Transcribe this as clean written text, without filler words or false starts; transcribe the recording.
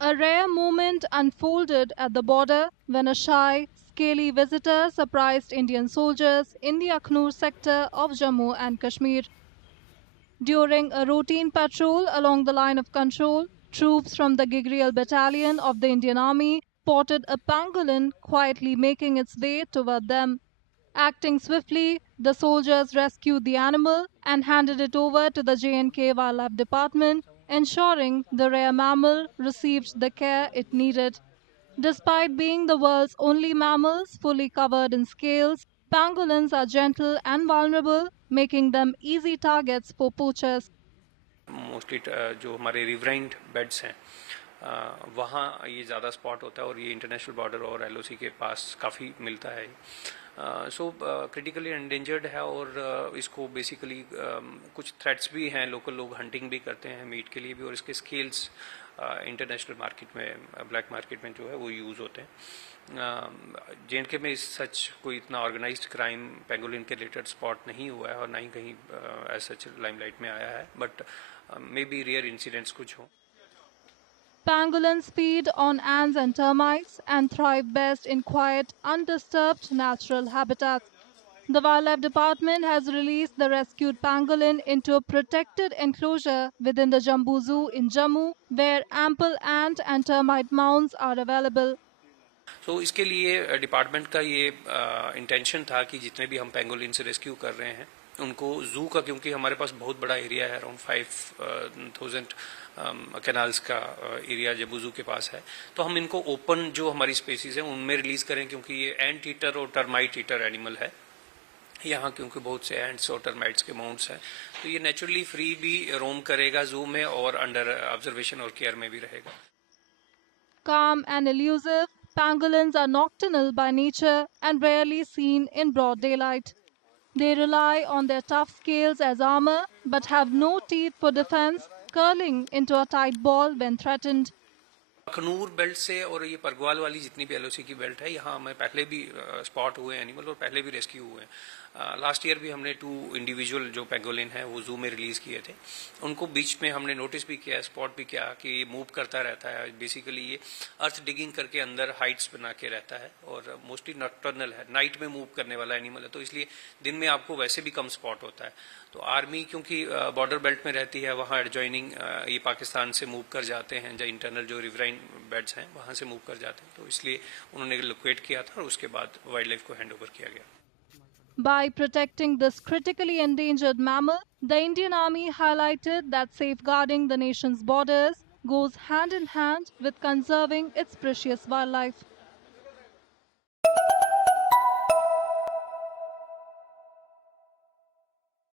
A rare moment unfolded at the border when a shy, scaly visitor surprised Indian soldiers in the Akhnur sector of Jammu and Kashmir. During a routine patrol along the line of control, troops from the Gigriel battalion of the Indian Army spotted a pangolin quietly making its way toward them. Acting swiftly, the soldiers rescued the animal and handed it over to the J&K Wildlife Department, ensuring the rare mammal received the care it needed. Despite being the world's only mammals fully covered in scales, pangolins are gentle and vulnerable, making them easy targets for poachers. Mostly जो हमारे riverine beds हैं वहाँ ये ज़्यादा स्पॉट होता है और ये इंटरनेशनल बॉर्डर और एलओसी के पास काफ़ी मिलता है। सो क्रिटिकली एंडेंजर्ड है और इसको बेसिकली कुछ थ्रेट्स भी हैं, लोकल लोग हंटिंग भी करते हैं मीट के लिए भी, और इसके स्केल्स इंटरनेशनल मार्केट में, ब्लैक मार्केट में जो है वो यूज़ होते हैं। जे.एंड.के में इस सच कोई इतना ऑर्गेनाइज्ड क्राइम पेंगोलिन के रिलेटेड स्पॉट नहीं हुआ है और ना ही कहीं एज सच लाइमलाइट में आया है, but maybe rare incidents कुछ हों। Pangolins feed on ants and termites and thrive best in quiet, undisturbed natural habitats. The Wildlife Department has released the rescued pangolin into a protected enclosure within the Jambu Zoo in Jammu, where ample ant and termite mounds are available. तो इसके लिए डिपार्टमेंट का ये इंटेंशन था कि जितने भी हम पेंगोलिन से रेस्क्यू कर रहे हैं उनको जू का, क्योंकि हमारे पास बहुत बड़ा एरिया है, अराउंड 5000 कैनाल्स का एरिया जम्बू जू के पास है, तो हम इनको ओपन जो हमारी स्पेसीज हैं उनमें रिलीज करें, क्योंकि ये एंट ईटर और टर्माइट ईटर एनिमल है यहाँ, क्योंकि बहुत से एंट्स और टर्माइट्स के माउंट्स हैं, तो ये नेचुरली फ्री भी रोम करेगा जू में और अंडर ऑब्जर्वेशन और केयर में भी रहेगा। Calm and elusive, pangolins are nocturnal by nature and rarely seen in broad daylight. They rely on their tough scales as armor but have no teeth for defense, curling into a tight ball when threatened. Akhnoor बेल्ट से और ये परगवाल वाली जितनी भी एलओसी की बेल्ट है, यहाँ हमें पहले भी स्पॉट हुए एनिमल और पहले भी रेस्क्यू हुए हैं। लास्ट ईयर भी हमने 2 इंडिविजुअल जो पेंगोलिन है वो जू में रिलीज किए थे। उनको बीच में हमने नोटिस भी किया, स्पॉट भी किया कि ये मूव करता रहता है। बेसिकली ये अर्थ डिगिंग करके अंदर हाइट्स बना के रहता है और मोस्टली नॉक्टर्नल है, नाइट में मूव करने वाला एनिमल है, तो इसलिए दिन में आपको वैसे भी कम स्पॉट होता है। तो आर्मी क्योंकि बॉर्डर बेल्ट में रहती है, वहाँ एडजॉइनिंग ये पाकिस्तान से मूव कर जाते हैं, जो इंटरनल जो रिवराइन बेड्स हैं वहाँ से मूव कर जाते हैं, तो इसलिए उन्होंने लोकेट किया था और उसके बाद वाइल्ड लाइफ को हैंड ओवर किया गया। By protecting this critically endangered mammal, the Indian Army highlighted that safeguarding the nation's borders goes hand in hand with conserving its precious wildlife.